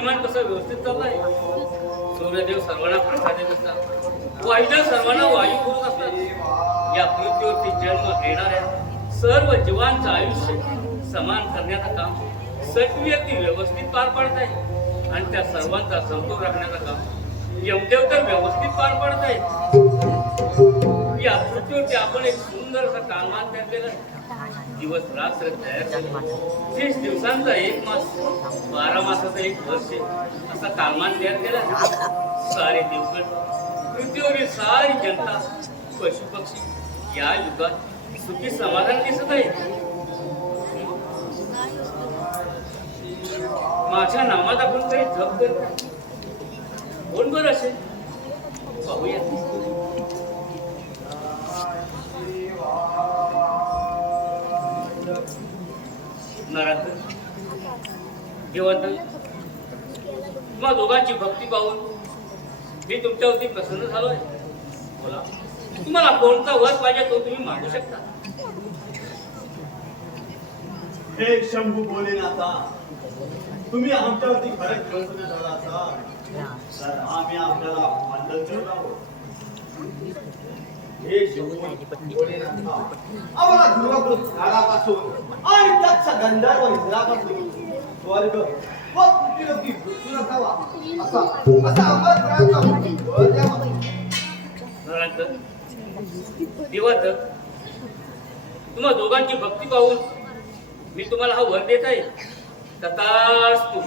राहणीमान कसं व्यवस्थित चाललंय? सूर्यदेव सर्वांना प्रसाद देत असतात, वायुदेव सर्वांना वायू पुरत असतात. या पृथ्वीवरती जन्म घेणाऱ्या सर्व जीवांचं आयुष्य समान करण्याचं काम सटवी अगदी व्यवस्थित पार पाडत आहे आणि त्या सर्वांचा समतोल राखण्याचं काम यमदेव तर व्यवस्थित पार पाडत आहे. या पृथ्वीवरती आपण एक सुंदर असा कालमान तयार केला, दिवस रात्र तयार केला, 30 दिवसांचा एक मास, 12 मासाचा एक वर्ष असा कालमान तयार केला. सारे देवगण, पृथ्वीवरील सारी जनता, पशु पक्षी या युगात सुखी समाधान दिसत आहे. माझ्या नामात आपण काही जप करत कोण बरं असेल पाहूया. नराधम देवता, तुम्हा दोघांची भक्ती पाहून मी तुमच्यावरती प्रसन्न झालोय. बोला, तुम्हाला कोणता वर पाहिजे तो तुम्ही मागू शकता. हे शंभू भोलेनाथा, तुम्ही आमच्यावरती खरंच प्रसन्न झाला असाल तर आम्ही आपल्याला मंडळ देऊन आहोत. हे शंभू भोलेनाथा, आम्हाला ध्रुवाकृत झाडापासून आणि दक्ष गंधर्व इंद्रापासून स्वर्ग व पृथ्वीवरती मृत्यू नसावा असा अमरपणाचा वर द्यावा. देवता, तुम्हा दोघांची भक्ती पाहून मी तुम्हाला हा वर देत आहे. तथास्तु.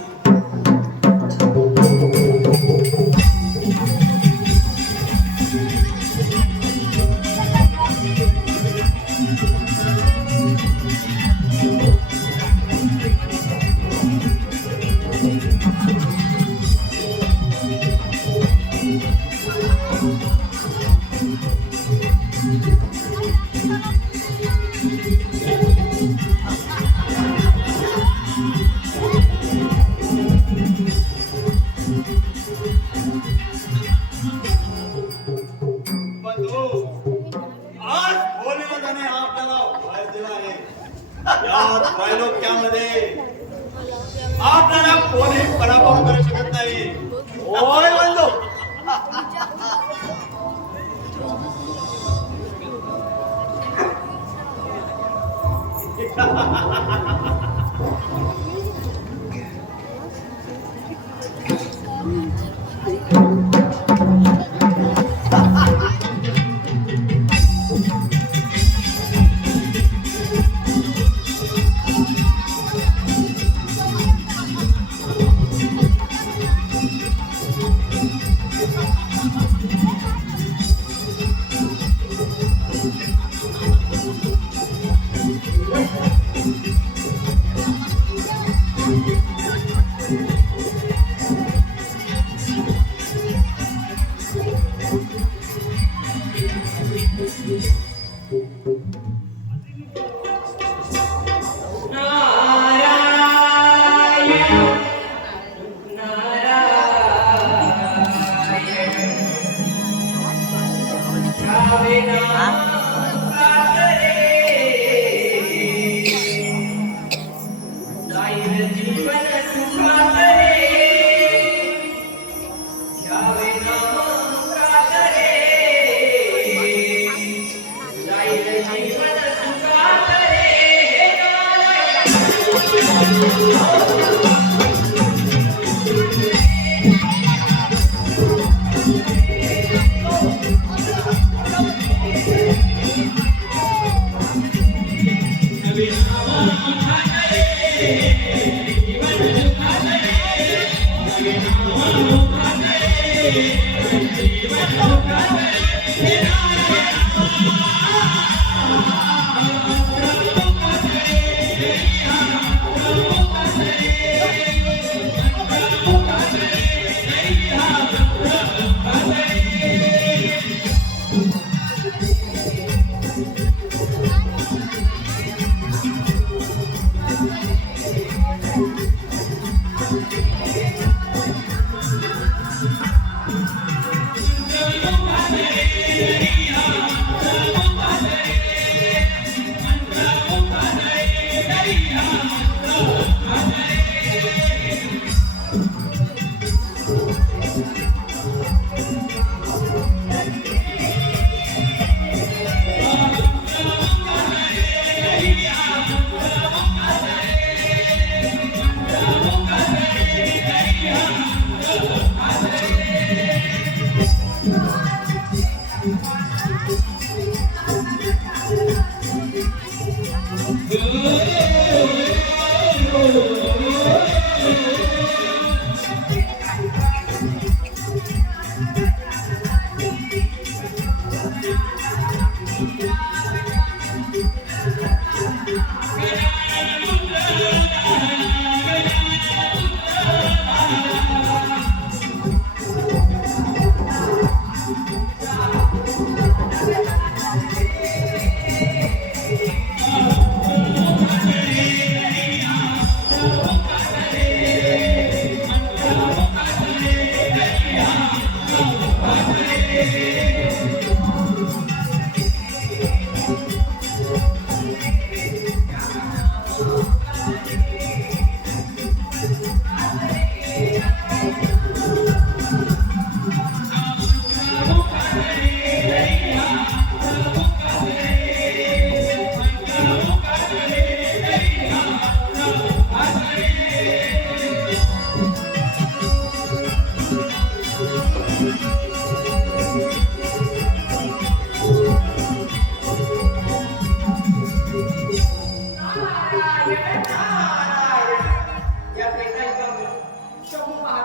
आपल्याला कोणी पराभव करू शकत नाही. ओय बंधू,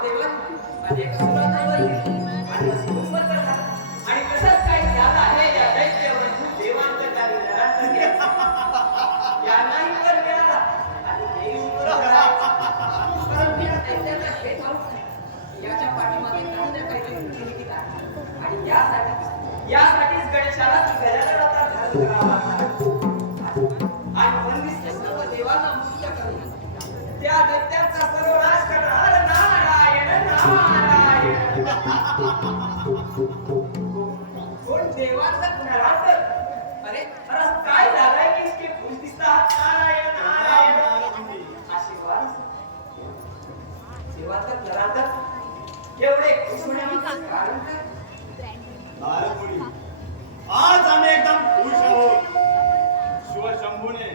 महादेवाने अनेक असुरांना वर केले आणि असुर झाला आणि तसंच काही झालं आहे या दैत्यवंतू देवांचं कार्य नरांतर केलं. यांनाही वर मिळाला आणि तेही वर करायचं. परंतु या दैत्यांना हे ठाऊक नाही याच्या पाठीमागे काही ना काहीतरी रीतिनीती आहे आणि यासाठीच गणेशाला गजाननाचा ध्यान करावा लागला आणि बंदिस्त सर्व देवांना मुक्त करून त्या दैत्यांचा सर्वनाश करणार नारायण नारायण. कोण देवांचा नरांतर? अरे काय झालंय की इसके फूल दिसतात नारायण नारायण आशीर्वाद देवांचा नरांतर एवढे खुश होण्यामागचं कारण काय? नारदमुनी, आज आम्ही एकदम खुश आहोत. शिवशंभूने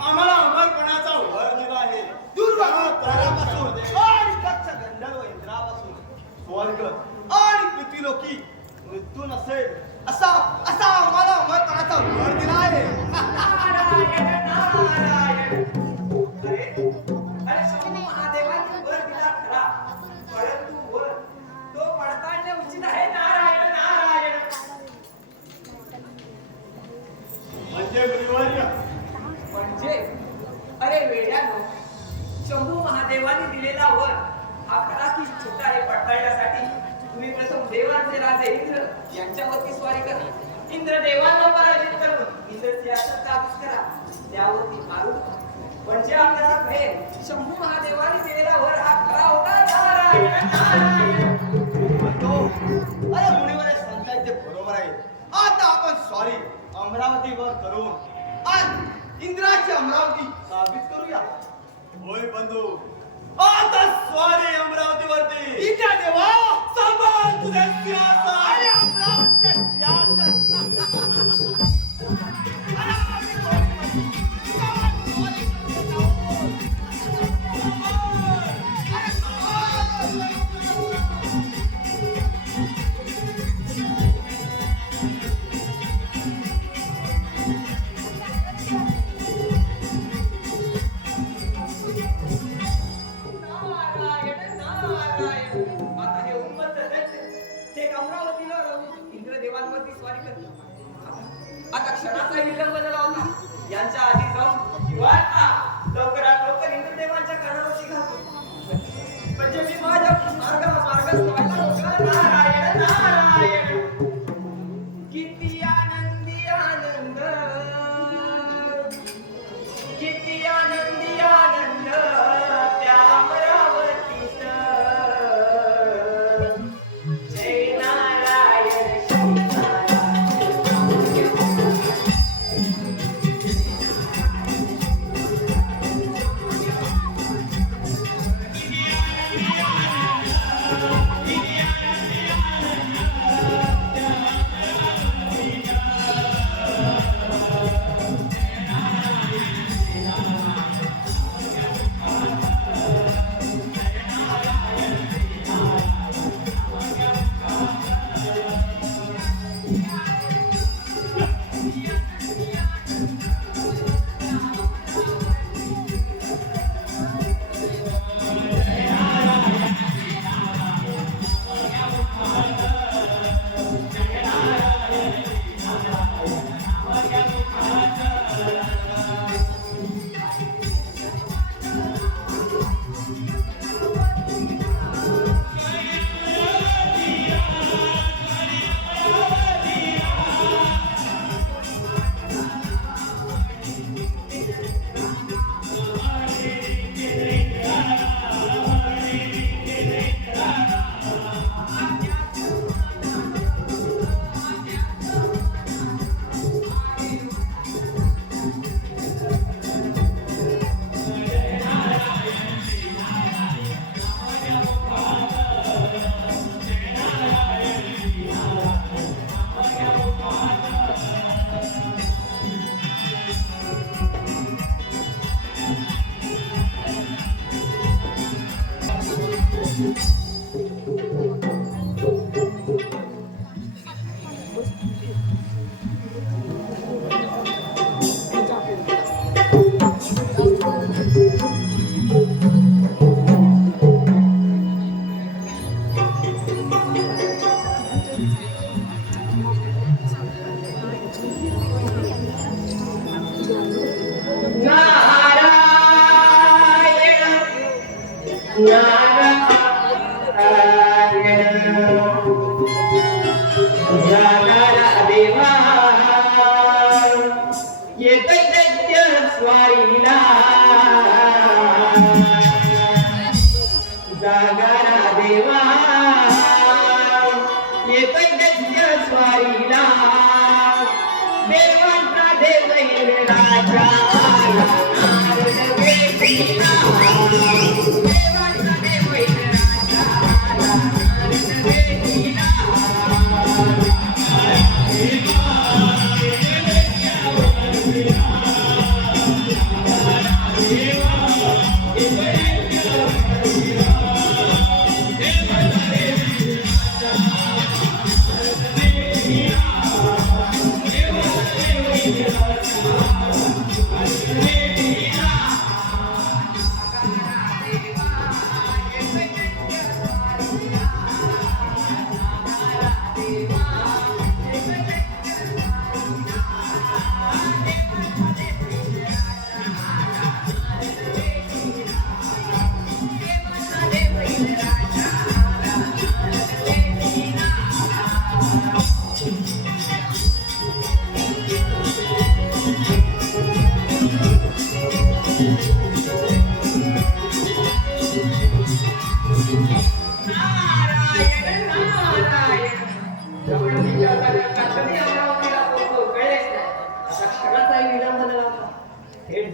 आम्हाला अमरपणाचा वर दिला आहे. दुर्वापासून आणि दक्ष गंधर्व इंद्रापासून स्वर्ग आणि पृथ्वीलोकी मृत्यू नसेल असा आम्हाला अमरपणाचा वर दिला आहे. नारायण नारायण. अरे शंभू महादेवाने वर दिला खरा, परंतु वर तो पडताळणे उचित आहे. नारायण नारायण. म्हणजे गुरुवर्य, म्हणजे अरे वेड्यानो, शंभू महादेवाने दिलेला वर हा खरा की छोटा हे पडताळण्यासाठी तुम्ही प्रथम देवांचे राजे इंद्र यांच्यावरती स्वारी करा. इंद्र देवांना पराजित करून इंद्र सिंहासन काबीज करा, त्यावरती मारून म्हणजे आपल्याला कळेल शंभू महादेवाने दिलेला वर हा खरा होता. नारायण नारायण. अरे मुनिवर सांगताय ते बरोबर आहे. आता आपण सॉरी अमरावतीवर करून आज इंद्राची अमरावती साबित करूया. होय बंधू, आता स्वारी अमरावतीवरती इटा देवा सांभाळ तुझे सिंहासन. अरे अमरावतीचे सिंहासन. नारायण नारायण. आता हे उन्मत्त दैत्य ते अमरावतीला राहून इंद्रदेवांवरती स्वारी करते. आता क्षणाचा विलंब झाला होता. यांच्या आधी जाऊन वाटा लवकरात लवकर इंद्रदेवांच्या कर्णावरती घालतो. म्हणजे मी माझ्या मार्गस्थ व्हायला मोकळा. नारायण नारायण. किती आनंदी आनंद, किती आनंदी आनंद त्या अमरावतीत. जय नारायण श्री नारा देवा येतोय दैत्य स्वारीला देवांचा देवैर राजा आला नारद वेशीला देवांचा देवैर राजा आला नारद वेशीला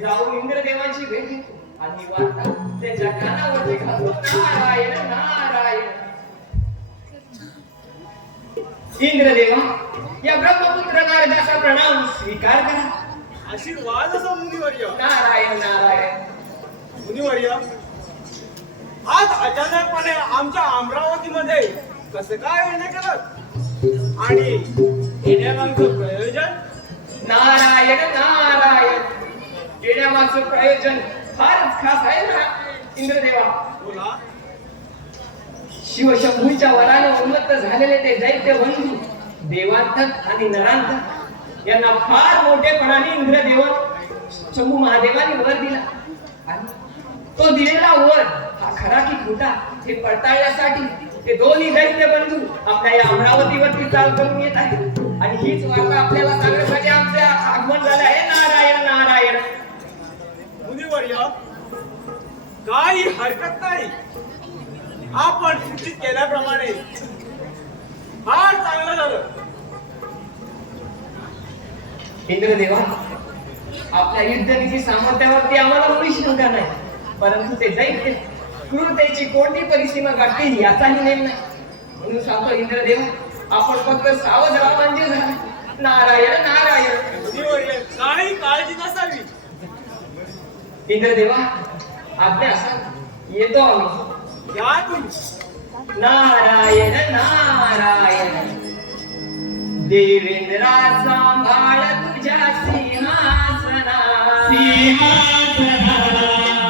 जाऊन इंद्रदेवांची भेट घेतो आणि वार्ता त्याच्या कानावरती घालतो नारायण नारायण इंद्रदेवा या ब्रह्मपुत्र नारदाचा प्रणाम स्वीकार करा आशीर्वाद असो मुनिवर्य. नारायण नारायण मुनिवर्य, आज अचानकपणे आमच्या अमरावतीमध्ये कसं काय येणे केलं आणि येण्यामागचं प्रयोजन? नारायण नारायण येण्यामागचं प्रयोजन फारच खास आहे ना इंद्रदेवा. बोला. शिवशंभूच्या वरानं उन्मत्त झालेले ते दैत्य बंधू देवांतक आणि नरांतक यांना फार मोठेपणाने इंद्रदेव शंभू महादेवाने वर दिला आणि तो दिलेला वर हा खरा की खोटा हे पडताळण्यासाठी ते दोन्ही दैत्य बंधू आपल्या या अमरावतीवरती चाल करून येत आहेत आणि हीच वार्ता आपल्याला सांगण्यासाठी आमचे आगमन झाले आहे. नारायण नारायण मुनिवर्य, काही हरकत नाही. आपण सूचित केल्याप्रमाणे फार चांगलं झालं. इंद्रदेवा, आपल्या युद्धनीती सामर्थ्यावरती आम्हाला मुळी शंका नाही, परंतु ते दैत्य क्रूरतेची कोणती परिसीमा गाठतील याचाही नेम नाही. म्हणून सांगतो इंद्रदेव, आपण फक्त सावध राहा म्हणजे झाले. नारायण नारायण मुनिवर्य, काही काळजी नसावी. इंद्रदेवा, आज्ञा असा येतो आम्ही. या तुम्ही. नारायण नारायण देवेंद्रा सांभाळ तुझ्या सिंहासना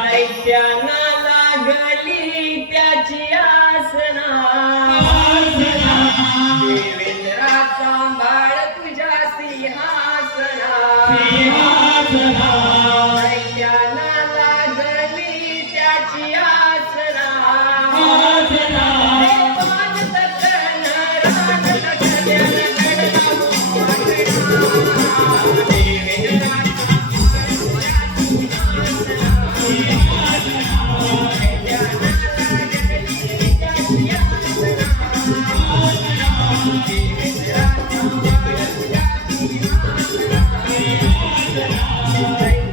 दैत्यांना लागली त्याची आसना देवेंद्रा सांभाळ तुझ्या सिंहासना दैत्यांना लागली त्याची आसना Thank you.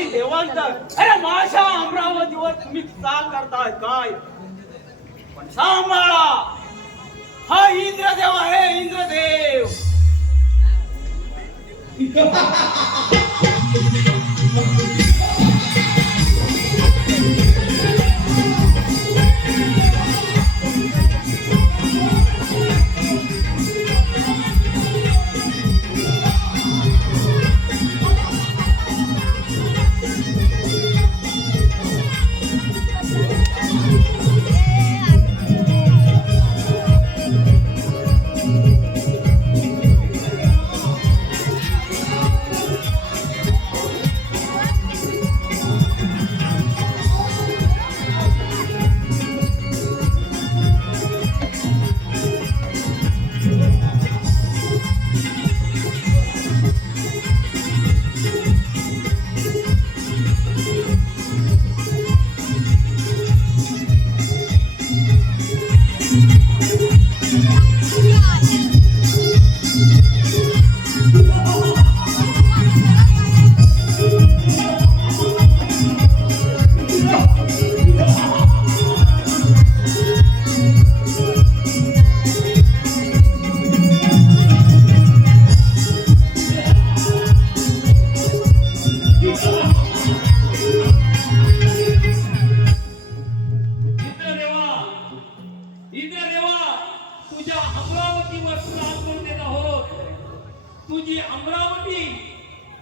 आणि देवांतर. अरे माझ्या अमरावतीवर तुम्ही चाल करताय काय? पण सांभाळा, हा इंद्रदेव आहे, इंद्रदेव.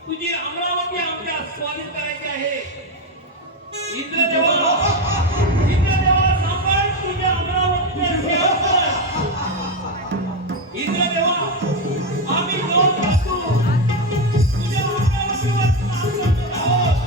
तुझी अमरावती आमच्या स्वाधीन करायची आहे. इंद्रदेवा सांभाळ तुझ्या अमरावतीचा सिंहासन. इंद्रदेवा आम्ही दोन वस्तू तुझ्या अमरावतीवर काम करत आहोत.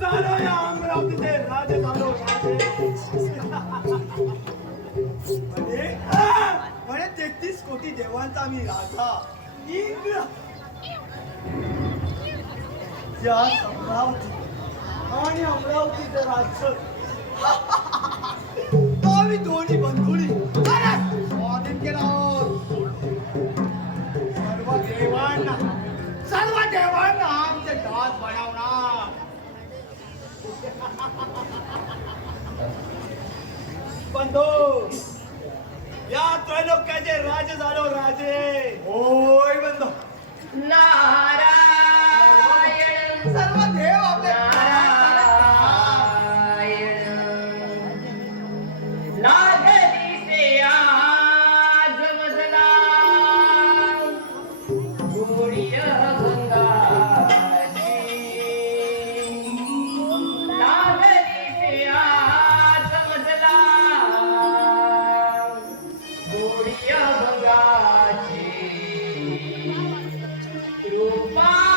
झालो या अमरावतीचे राजे झालो म्हणे 33 कोटी देवांचा मी राजा इंद्र या अमरावती आणि अमरावतीचं राज्य आम्ही दोन्ही बंधुनी स्वाधीन केला आहोत. सर्व देवांना आमचे दास बनवणार. बंधू या त्रैलोक्याचे राजे झालो राजे. होय बंधू. नारायण सर्व देव आपले नागरी से आज मजला गोडिय गंगाची. नागरी से आज मजला गोडिय गंगाची. कृपाच्या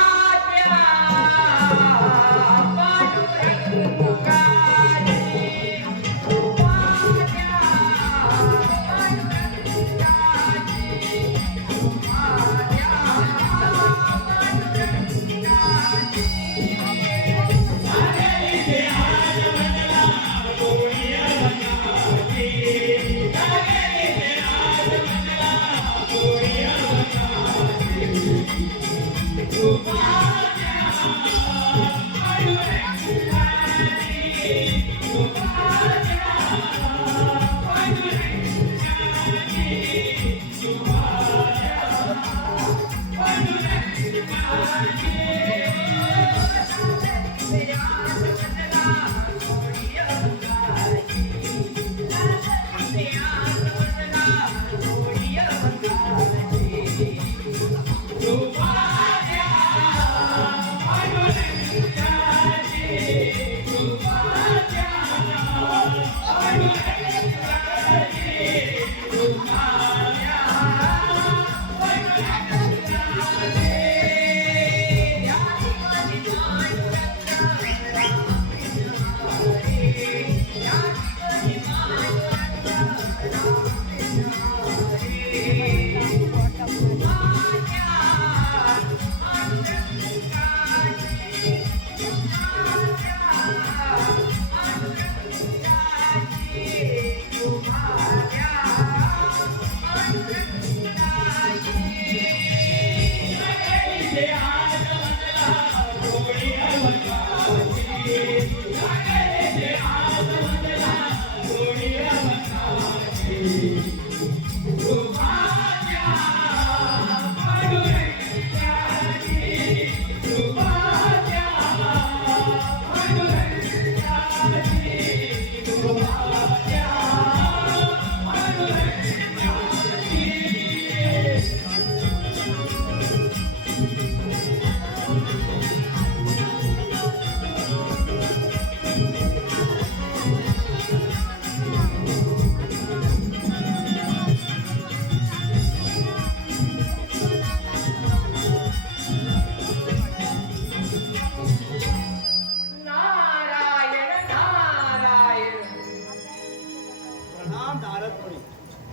कृपा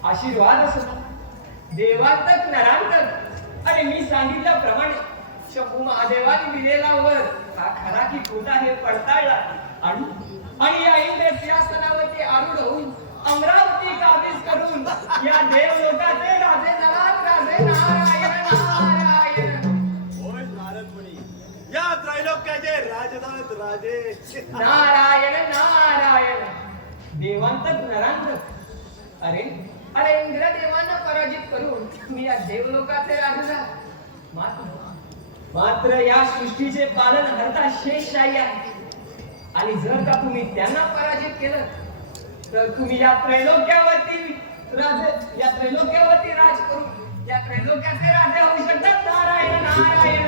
आशीर्वाद असो देवांतक नरांतक. आणि मी सांगितल्याप्रमाणे शंभू महादेवाने दिलेला वर हा खरा की खोटा हे पडताळला आणि या इंद्र सिंहासनावरती आरूढ होऊन अमरावती काबीज करून या देवलोकाचे राजे झालात राजे. नारायण नारायण. होय नारद मुनी, या त्रैलोक्याचे राजनाथ राजे. नारायण नारायण. देवांतक नरांतक. अरे अरे इंद्रदेवांना पराजित करून मी या देवलोकाचे राजे झालो. मात्र या सृष्टीचे पालन हरता शेषशाही आहे. आणि जर का तुम्ही त्यांना पराजित केलं तर तुम्ही या त्रैलोक्यावरती राज करून या त्रैलोक्याचे राजे होऊ शकतात. नारायण नारायण.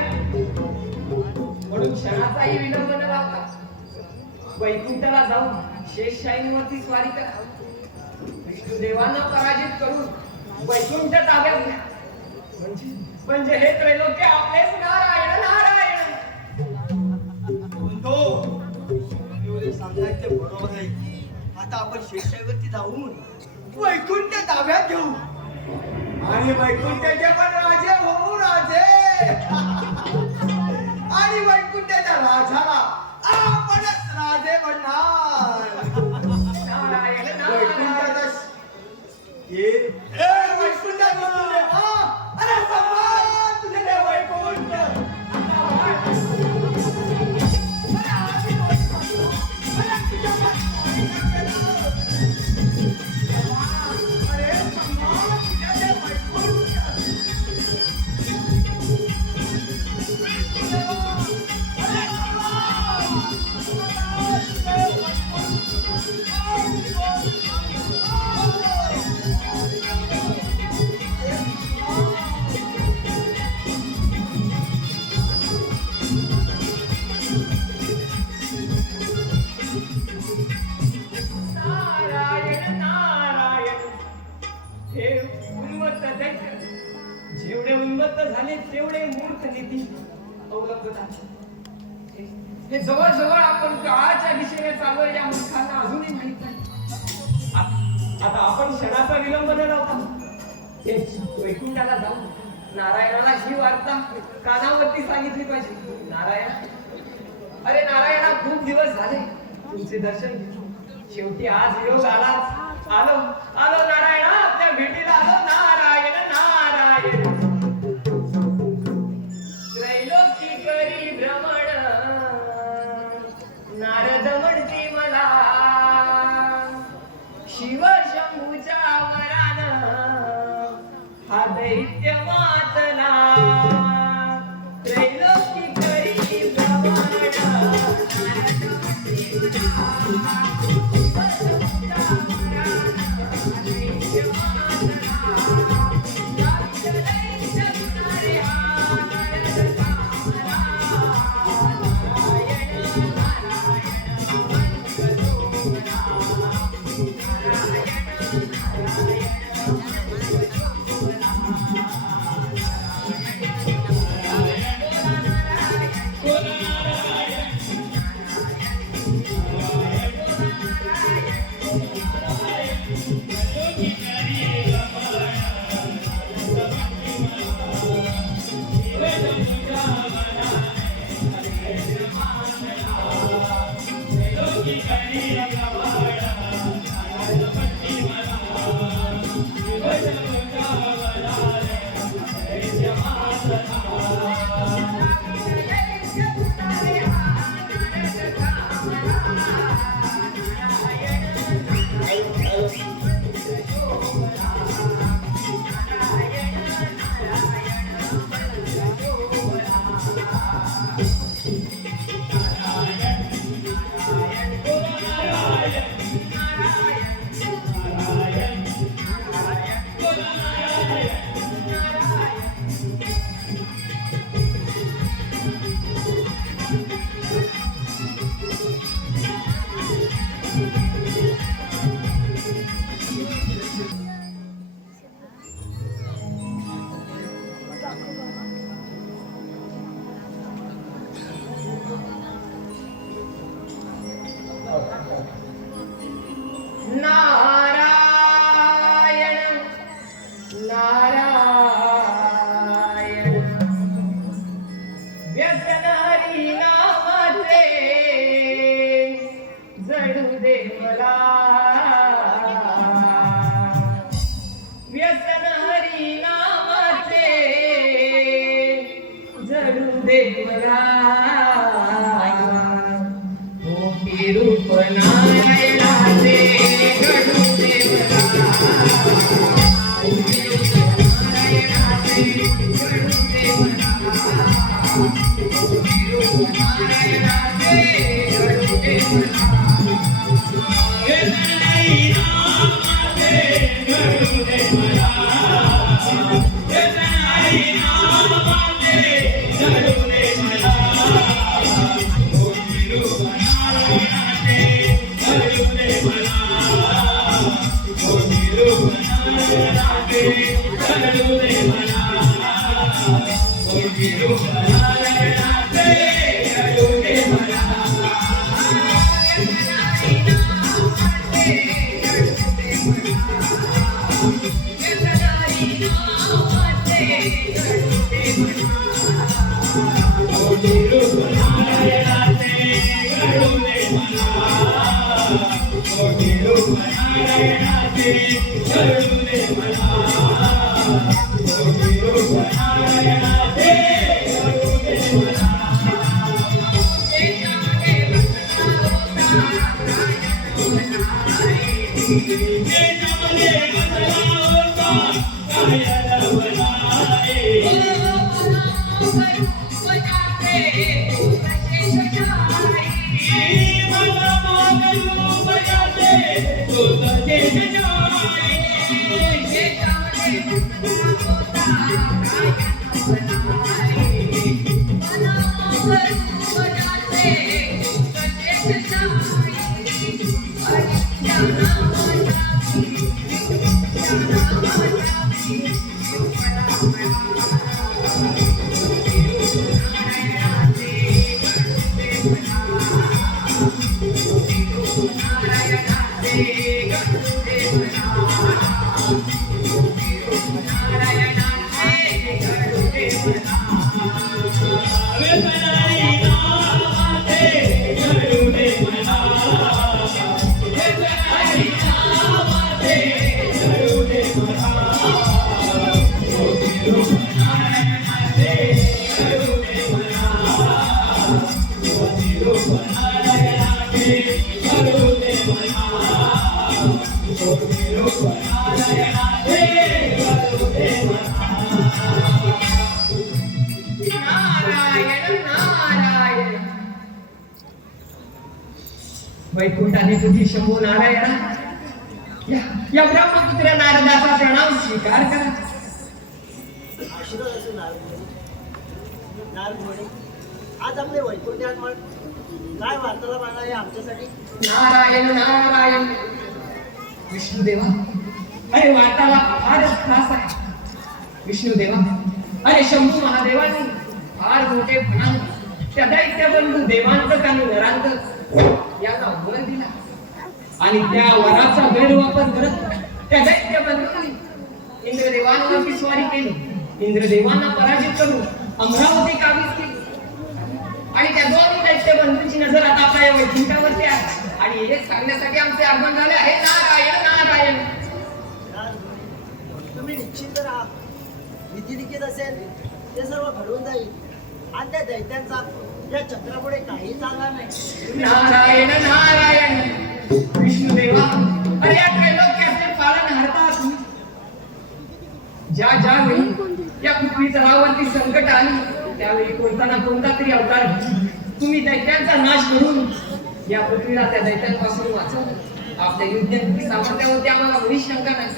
म्हणून क्षणाचाही विलंब न लावता वैकुंठाला जाऊन शेषशाहीवरती स्वारी करा. विष्णुदेवांना पराजित करून वैकुंठ ताब्यात घ्या. म्हणजे हे त्रैलोक्य आपलेच. नारायण नारायण. बंधू, एवढे सांगायचे बरोबर आहे. आता आपण शेषाईवरती जाऊन वैकुंठ ताब्यात घेऊ आणि वैकुंठाचे पण राजे होऊ राजे. आणि वैकुंठाच्या राजाला आपणच राजे बनणार. नारायण नारायण. वैकुंठाचा वैकुंठाचा अरे सन्मान तुझे देव वैकुंठ. नारायण नारायण. हे उन्मत्त दैत्य जेवढे उन्मत्त झाले तेवढे मूर्ख नीती अवलंबतात. हे जवळ आपण काळाच्या दिशेने चाललोय या मूर्खांना अजूनही माहित नाही. आता आपण क्षणाचा विलंब न लावता हे वैकुंठाला जाऊन नारायणाला ही वार्ता कानावरती सांगितली पाहिजे. नारायण अरे नारायणा खूप दिवस झाले तुमचे दर्शन घेतले. शेवटी आज योग आलो नारायणा आपल्या भेटीला आलो. नारायण नारायण. त्रैलोकी करी भ्रमण नारद म्हणते मला शिव शंभूच्या वरान हा दैत्य मातला. त्रैलोकी करी भ्रमण नारद म्हणते मला नारायण रूप नारायणाचे घडू दे मला. नारायणाचे घडू दे मला. नारायणाचे घडू दे मला. वैकुंठाने तुझी शंभू नारायणा या ब्रह्मपुत्र नारदाचा प्रणाम स्वीकार करा. आशीर्वाद असो नारद. आज आपले वैकुंठ आगमन काय वार्तालाप आणला आहे आमच्यासाठी? नारायण नारायण. विष्णुदेवा, अरे वार्तालाप फारच खास आहे. विष्णुदेवा, अरे शंभू महादेवांनी फार मोठे फणान त्या दैत्य बंधू देवांत आणि नरांत यांना वर दिला आणि त्या वराचा गैरवापर करत त्या दैत्य बंधूंनी इंद्रदेवांवरती स्वारी केली. इंद्रदेवांना पराजित करून अमरावती काबीज केली आणि त्या दोन्ही दैत्य बंधूंची नजर आता आपल्या या वैकुंठावरती आहे. आणि हे सांगण्यासाठी आमचे आगमन झाले आहे. नारायण नारायण. तुम्ही निश्चिंत राहा. विधी लिखित असेल ते सर्व घडून जाईल आणि त्या दैत्यांचा या चक्रापुढे काही चालणार नाही. नारायण नारायण. विष्णुदेवा, अरे या त्रैलोक्याचे पालन हरता तुम्ही. ज्या वेळी या पृथ्वी तलावरती संकट आली त्यावेळी कोणता ना कोणता तरी अवतार तुम्ही दैत्यांचा नाश करून या पृथ्वीला त्या दैत्यांपासून वाचवलं. आपल्या युद्धाची सामर्थ्यावरती आम्हाला मुळीच शंका नाही.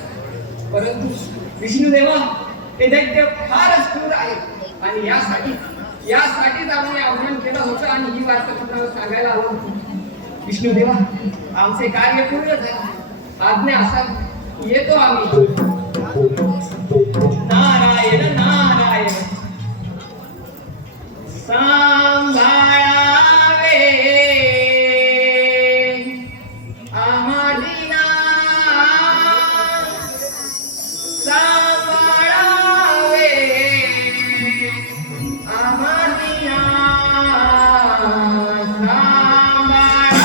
परंतु विष्णुदेवा, हे दैत्य फारच क्रूर आहे आणि यासाठीच आम्ही आव्हान केलं होतं आणि ही वार्ता तुम्हाला सांगायला आलो होतो. विष्णुदेवा, आमचे कार्य पूर्ण झाले. आज्ञा असा येतो आम्ही. नारायण नारायण. सांभाळावे आम्हादीना, सांभाळावे आम्हादीना, सांभाळावे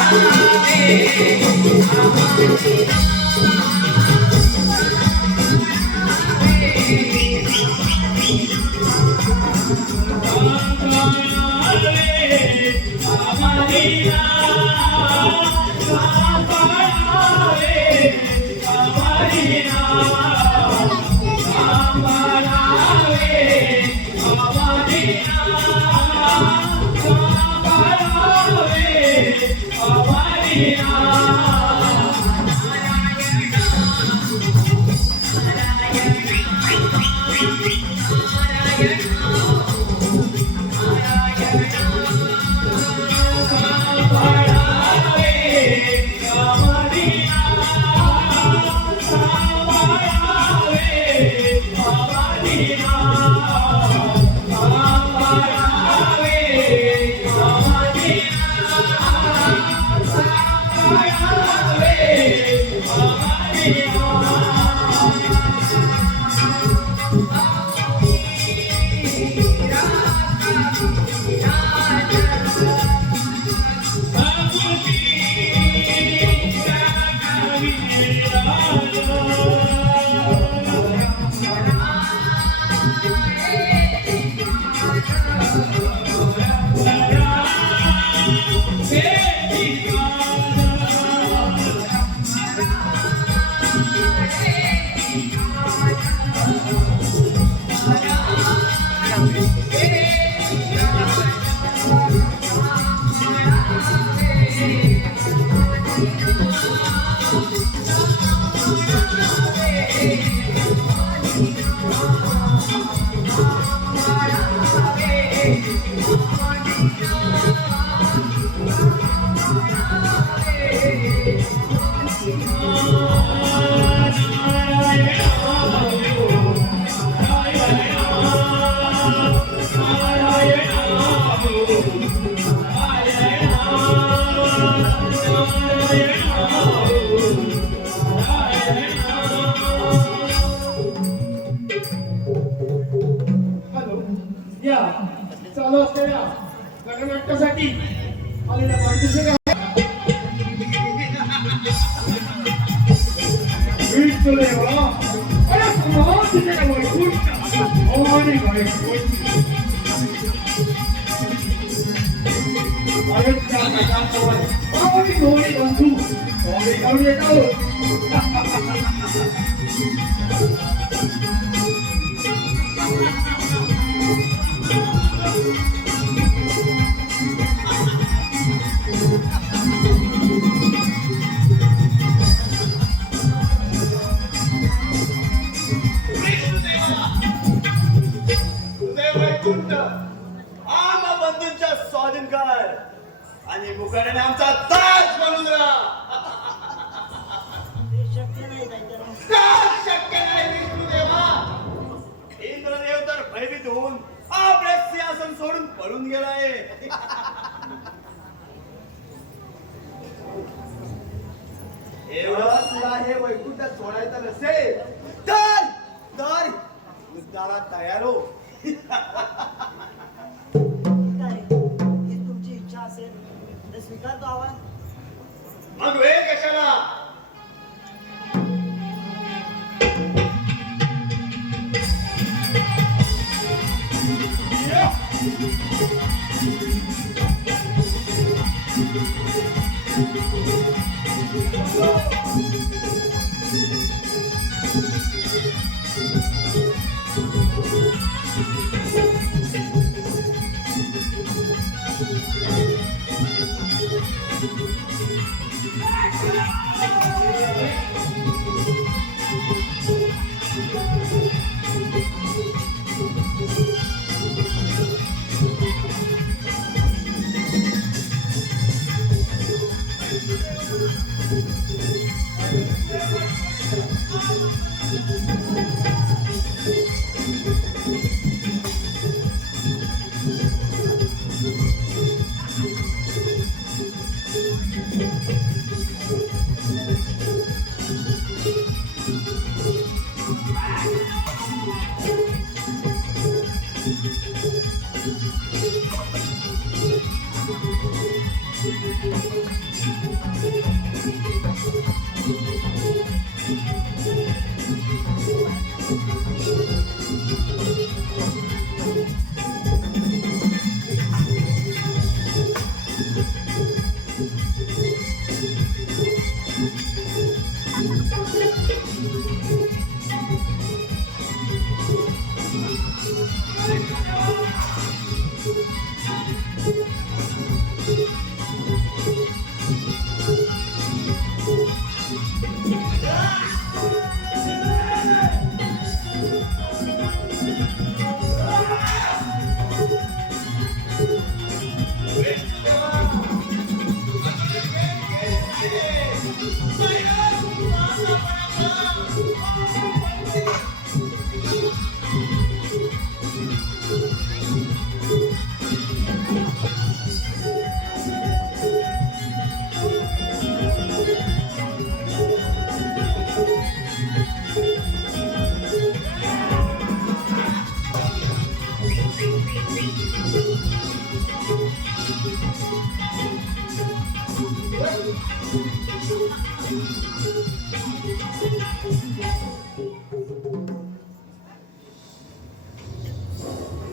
या चालू असलेल्या गणनाट्यासाठी आलेल्या पार्टिसिपेंट बंधूंच्या स्वाधीन कर आणि मुखाने आमचा ताज बनून राहा. ते शक्य नाही दैत्यानो. का शक्य नाही विष्णुदेवा? इंद्रदेव तर भयभीत होऊन आपले सिंहासन सोडून पळून गेलाय. एवढं तुला हे वैकुंठ सोडायचं नसेल तर तर युद्धाला तयार हो. काय ही तुमची इच्छा असेल तर स्वीकारतो आव्हान. मग वेळ कशाला?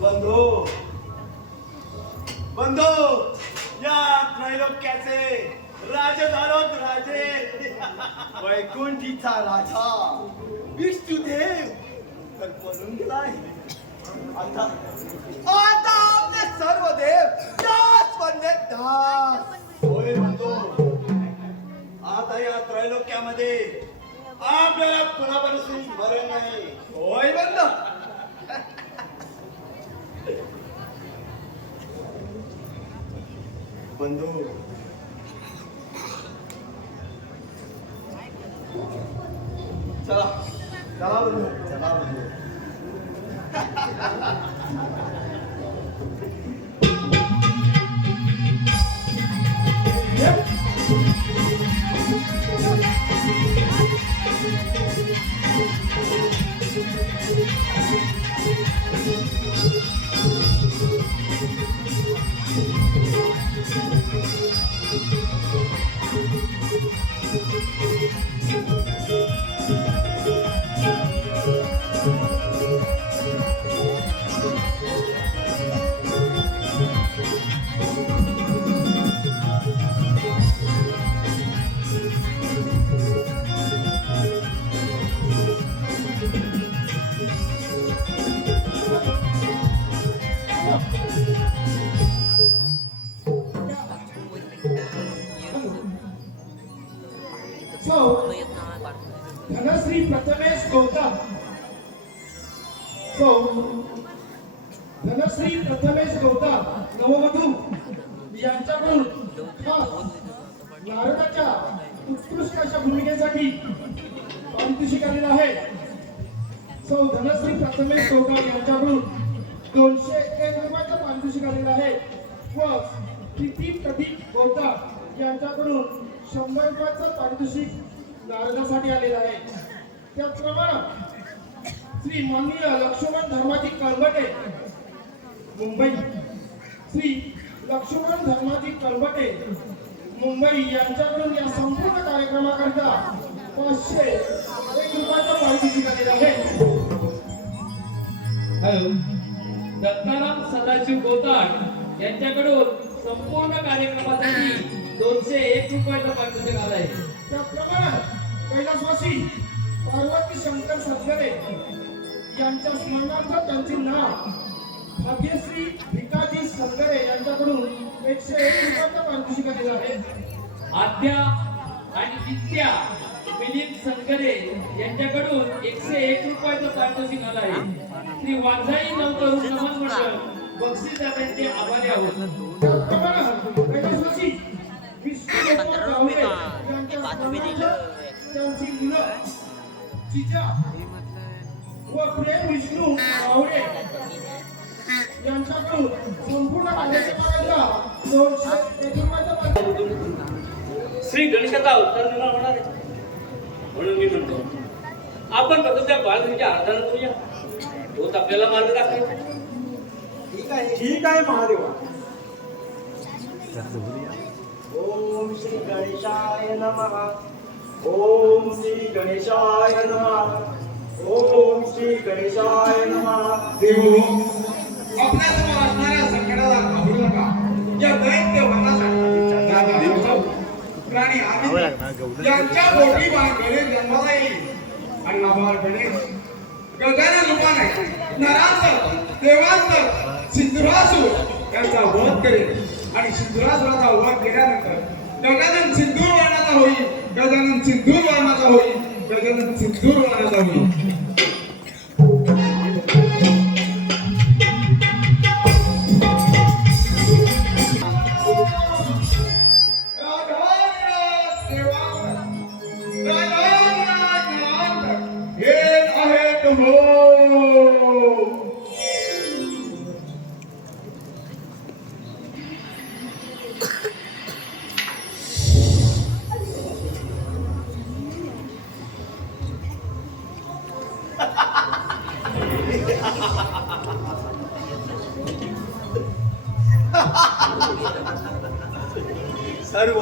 बंधू बंधू या त्रैलोक्याचे राजे झालोत राजे. वैकुंठीचा राजा विष्णुदेव तर पळून गेलाय. आता आता आपले सर्व देव त्याच वंदेत दास. होय बंधू, आता या त्रैलोक्यामध्ये आपल्याला कुणापासून मरण नाही. होय बंधू. बंधू चला चला बंधू चला बंधू. So, धनश्री प्रथमेश गौतम. So, धनश्री प्रथमेश गौतम नववधू यांच्याकडून खास नारदाच्या उत्कृष्ट अशा भूमिकेसाठी पारितोषिक आलेलं आहे. सौ धनश्री प्रथमेश गौतम यांच्याकडून 201 रुपयाचं पारितोषिक आलेलं आहे व प्रीती प्रदीप गौतम यांच्याकडून 100 रुपयाचं पारितोषिक नारदासाठी आलेलं आहे. त्याचप्रमाणे श्री माननीय लक्ष्मण धर्माजी कळबटे मुंबई, श्री लक्ष्मण धर्माजी कळबटे मुंबई यांच्याकडून या संपूर्ण कार्यक्रमाकरिता 501 रुपयाचं पारितोषिक आलेलं आहे. हॅलो, दत्ताराम सदाशिव गोताड यांच्याकडून संपूर्ण कार्यक्रमासाठी 201 रुपयाचं पारितोषिक आलं आहे. त्याप्रमाणे कैलासवासी पार्वती शंकर सदगरे यांच्या स्मरणार्थ त्यांचे नाव भाग्यश्री भिकाजी सदगरे यांच्याकडून 101 रुपयाचं पारितोषिक आलेलं आहे. आद्या आणि विद्या मिलिंद सनगरे यांच्याकडून 101 रुपयाचं पारितोषिक आलं आहे. श्री वांझाई नवतरुण नमन मंडळ बक्षीस दात्यांचे आभारी आहोत. त्याचप्रमाणे कैलासवासी विष्णू गावडे यांच्या स्मरणार्थ त्यांची मुलं जिजा व प्रेम विष्णू गावडे यांच्याकडून संपूर्ण कार्यक्रमाकरिता 201 रुपयाचं पारितोषिक. श्री गणेशाचा अवतार निर्माण होणार आहे म्हणून मी म्हणतो आपण फक्त त्या बाळगणीच्या आराधना करूया. तोच आपल्याला मार्ग दाखवेल. ठीक आहे महादेवा. ओम श्री गणेशाय नमः. ओम श्री गणेशाय नमः. ओम श्री गणेशाय नमः. देव आपल्यासमोर असणाऱ्या संकटाला घाबरू नका. या दैत्य वनासाठी जागा देवता प्राणी आम्ही यांच्या पोटी गणेश जन्माला येईल आणि आभार गणेश गगन रूपाने नरांतर देवांतर सिंधुरासूर यांचा वध करेल आणि सिंधुरासुराचा वध केल्यानंतर गजानन सिंधूर वर्णाचा होईल. गजानन सिंधूर वर्णाचा होईल. गजानन सिंधूर वर्णाचा होईल. सर्व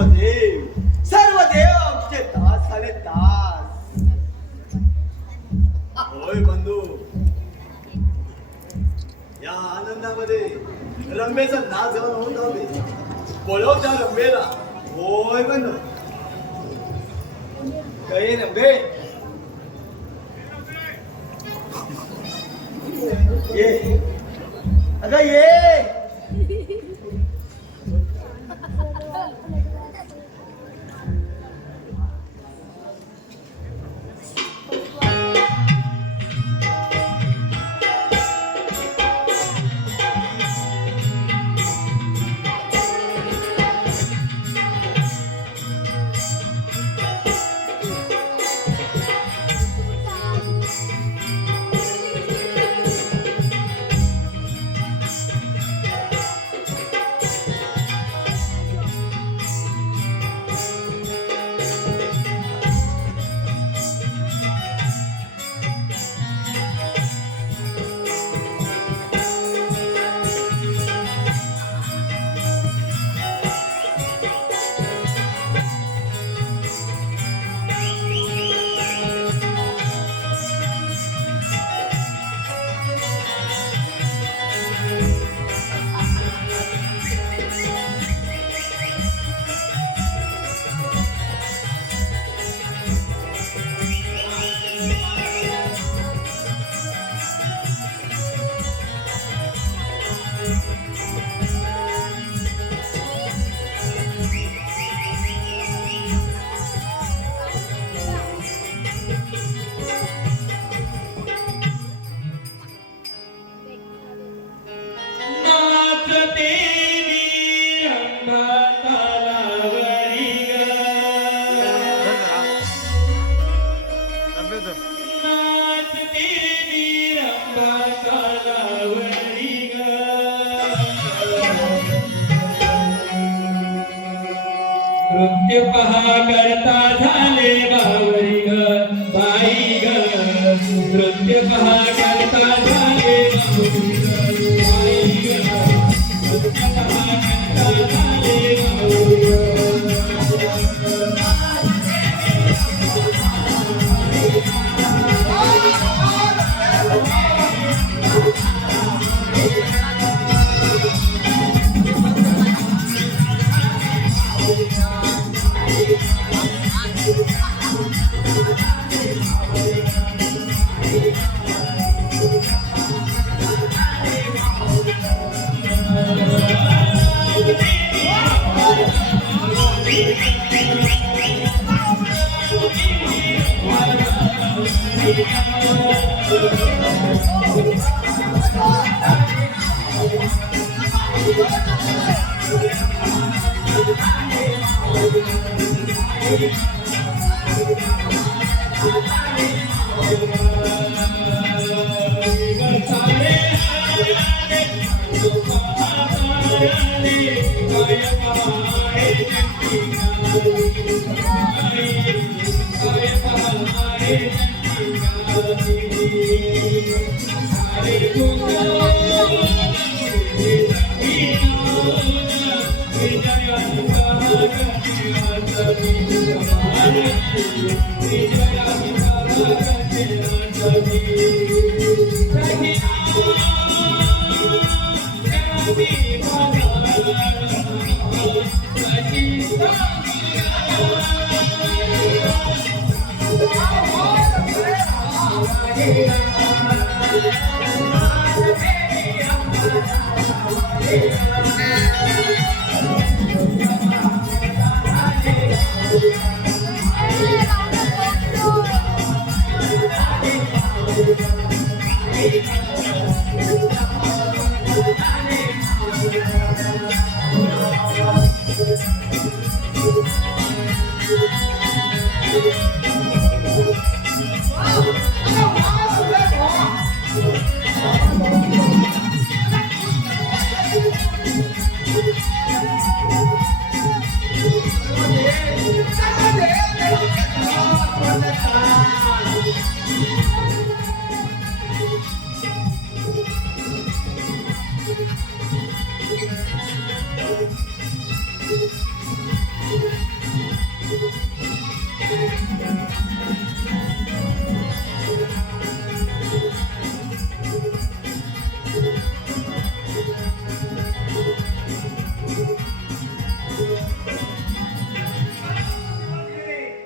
देव आमचे दास झाले दास. होय बंधू, या आनंदामध्ये रंभेचा नाच गाणं होऊन जाऊ दे. बोलव त्या रंभेला. होय बंधू, काही रंभे ये, अगं ये. नृत्य पहा करता झाले बावरी ग बाई ग. नृत्य पहा करता झाले बावरी ग बाई ग. नृत्य पहा करता झाले बावरी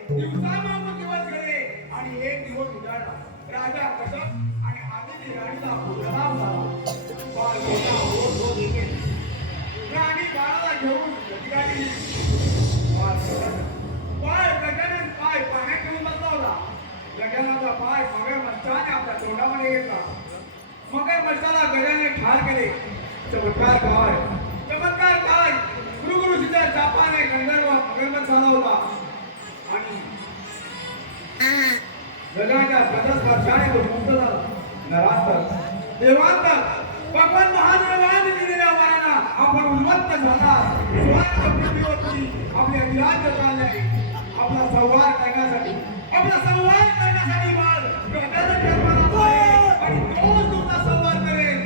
दिवसामागून दिवस गेले आणि एक दिवस उजाडला. राजा कसब आणि आदिती राणीला भोजनाव झाला. बाळ मोठा होत होत येते. राणी बाळाला घेऊन गजगाडी बाळ गजानन पाय पाण्यात घेऊन बसला होता. गजाननाचा पाय मगरमच्छाने आपल्या तोंडामध्ये घेतला. मगरमच्छाला गजानने ठार केले. चमत्कार काय गुरुगुरुसीच्या चापाने गंधर्व मगरमच्छ झाला होता आणि जगाच्या स्पर्शाने तो मुक्त झाला. नरांतर देवांतर भगवान महादेवाने दिलेल्या वारांना आपण उन्मत्त झाला. स्वर्ग पृथ्वीवरती आपले अधिराज्य चालले. आपला संहार करण्यासाठी बाळ गजानन जन्माला आले आणि तोच तुमचा संहार करेल.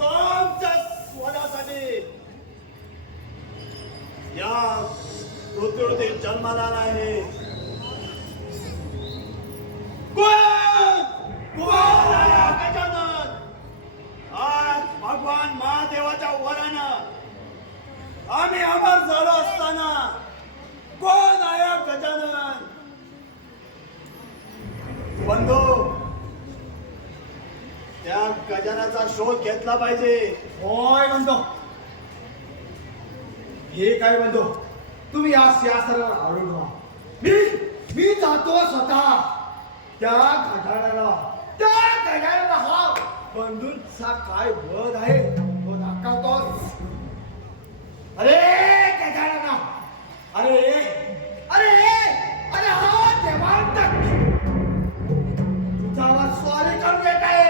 कामच्या स्वादासाठी या पृथ्वीवरती जन्माला आला आहे. कोण आहे हा गजानन? आज भगवान महादेवाच्या वरानं आम्ही अमर झालो असताना कोण आहे हा गजानन? बंधू, त्या गजानाचा शोध घेतला पाहिजे. होय म्हणतो. हे काय म्हणतो, तुम्ही या सिंहासनावर आरूढ व्हा. मी जातो स्वतः त्या गजानाला हा बंधूंचा काय वध आहे तो दाखवतोच. अरे गजानना, अरे अरे अरे हा देवांत तुझ्यावर स्वारी करून येत आहे.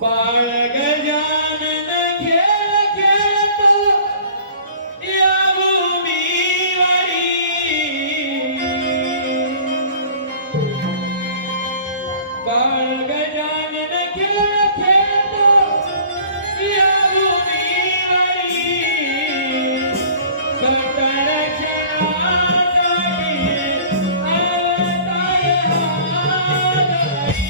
बाळ गजानन खेळ खेळतो या भूमीवरी. बाळ गजानन खेळ खेळतो या भूमीवरी. कटळ क्षणासाठी अवतार हादरी.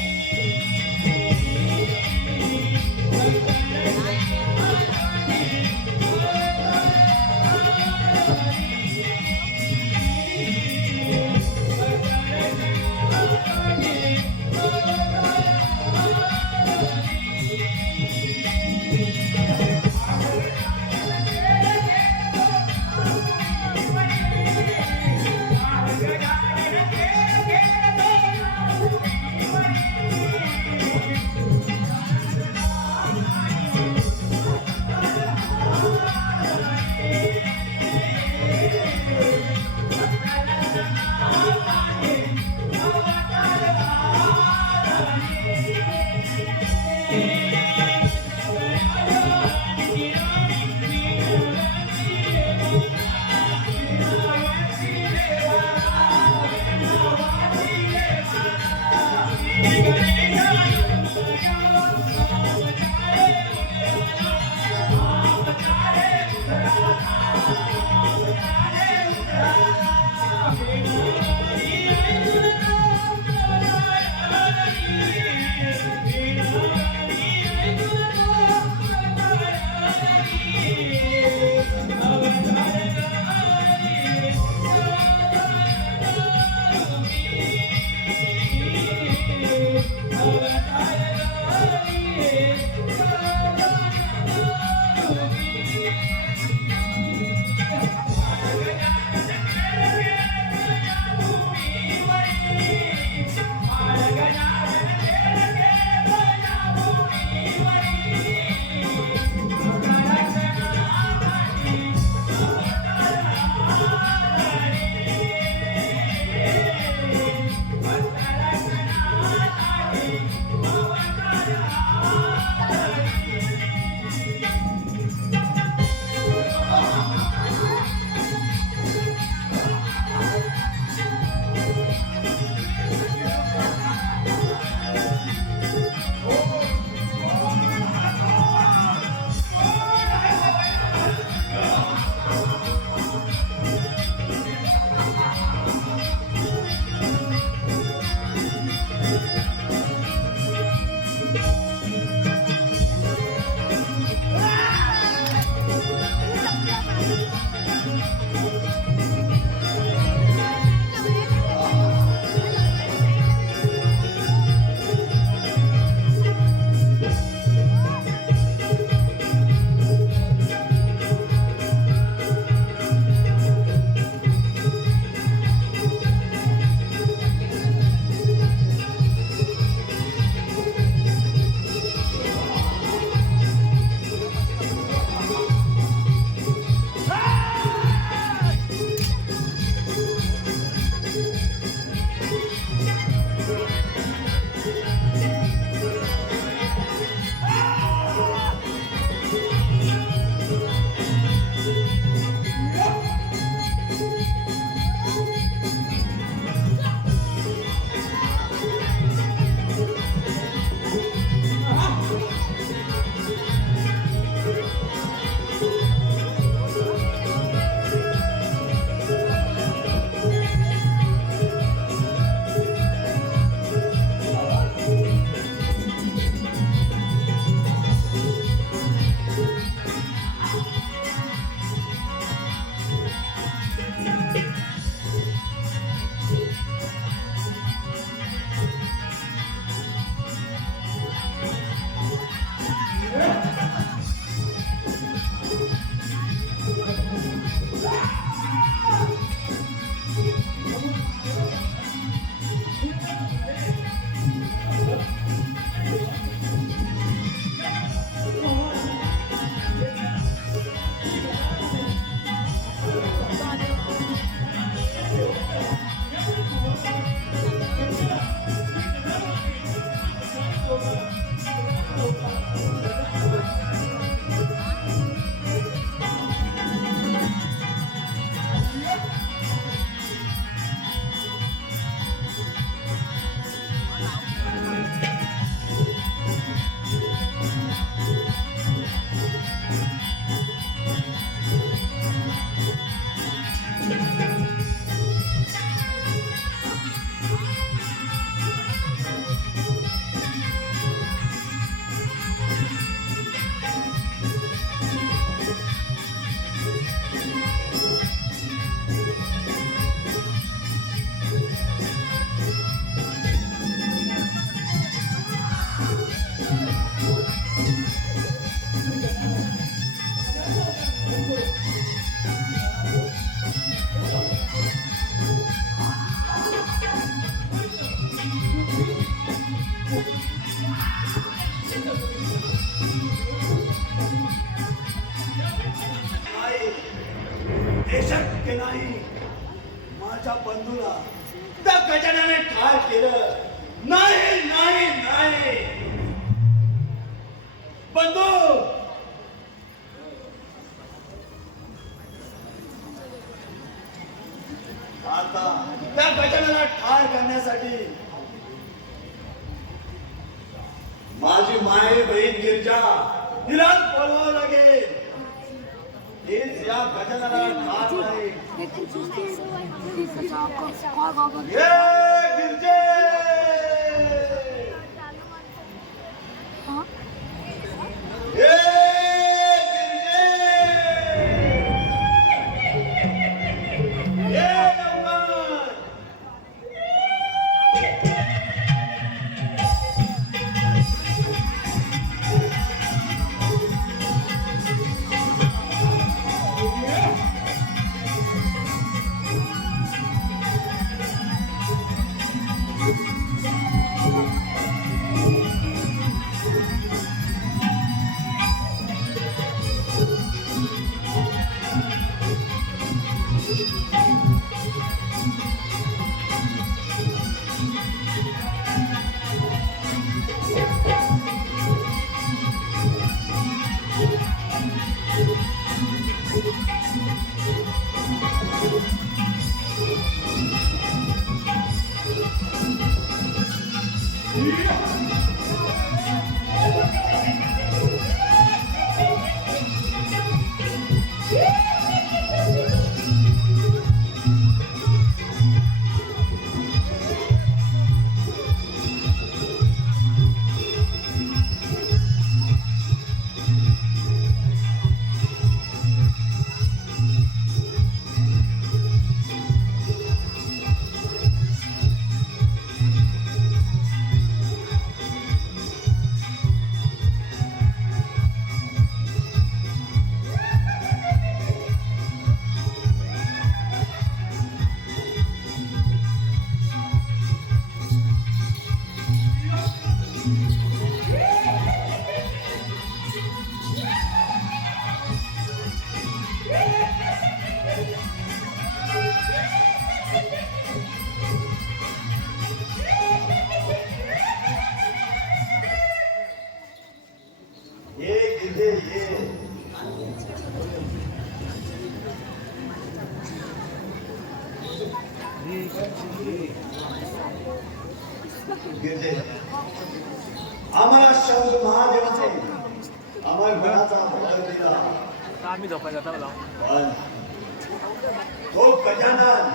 नाही नाही नाही बंधू, आता त्या गजाननाला ठार करण्यासाठी माझी माय बहीण गिरजा हिलाच बोलवावं लागेल. हेच या गजाननाला ठार करेल. ये गिरजे, ये गिरजे, ये लवकर. ये गिरजे, ये. गिरजे, आम्हाला शब्द महादेवाचे आम्हाला गुणाचा बदल दिला. पण तो गजानन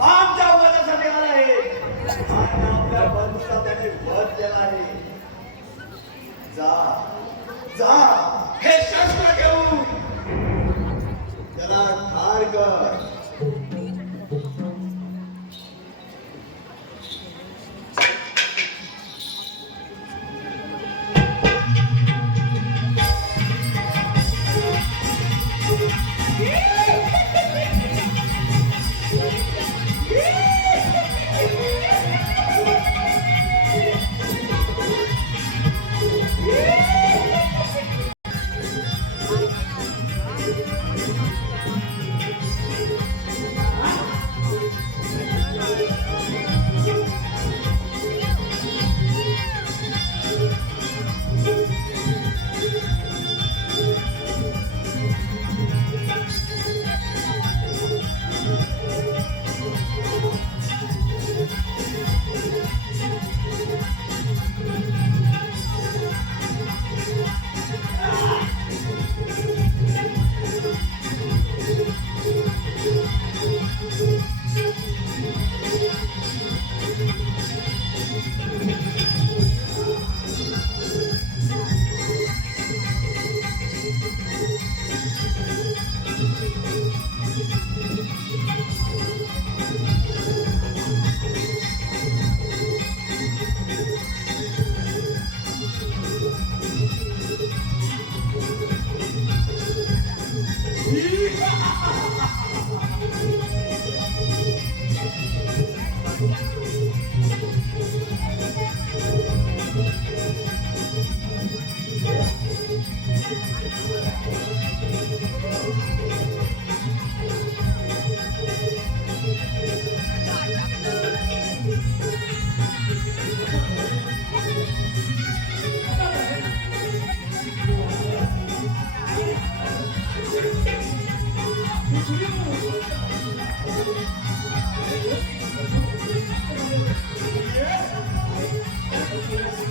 आमच्या वधासाठी आला आहे आणि आपल्या बंधूला त्याने वध केला आहे. जा जा, हे शस्त्र घेऊन त्याला ठार कर. केलं